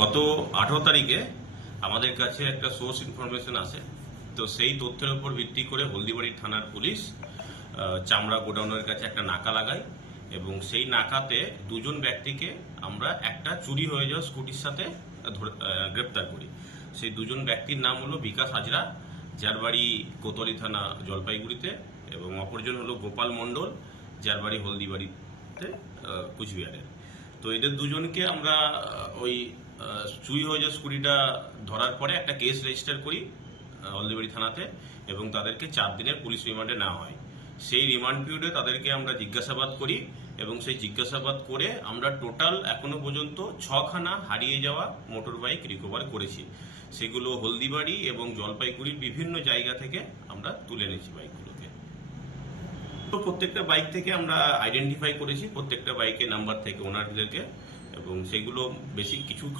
গত 18 তারিখে আমাদের কাছে একটা সোর্স ইনফরমেশন আসে। তো সেই তথ্যের উপর ভিত্তি করে হলদিবাড়ি থানার পুলিশ চামড়া গোডাউনের কাছে একটা নাকা লাগায় এবং সেই নাকাতে দুজন ব্যক্তিকে আমরা একটা চুরি হয়ে যাওয়া স্কুটির সাথে গ্রেপ্তার করি। সেই দুজন ব্যক্তির নাম হলো বিকাশ হাজরা, যার বাড়ি কোতোয়ালি থানা জলপাইগুড়িতে, এবং অপরজন হলো গোপাল মণ্ডল, যার বাড়ি হলদিবাড়িতে কুচবিহারে। তো এদের দুজনকে আমরা ওই চুরি হয়ে যাওয়া স্কুটিটা ধরার পরে একটা কেস রেজিস্টার করি হলদিবাড়ি থানাতে, এবং তাদেরকে 4 দিনের পুলিশ রিমান্ডে নেওয়া হয়। সেই রিমান্ড পিরিয়ডে তাদেরকে আমরা জিজ্ঞাসাবাদ করি এবং সেই জিজ্ঞাসাবাদ করে আমরা টোটাল এখনো পর্যন্ত 6খানা হারিয়ে যাওয়া মোটর বাইক রিকভার করেছি। সেগুলো হলদিবাড়ি এবং জলপাইগুড়ির বিভিন্ন জায়গা থেকে আমরা তুলে এনেছি বাইকগুলোকে। তো প্রত্যেকটা বাইক থেকে আমরা আইডেন্টিফাই করেছি প্রত্যেকটা বাইকের নাম্বার থেকে ওনারদেরকে, এবং সেগুলো বেশি কিছু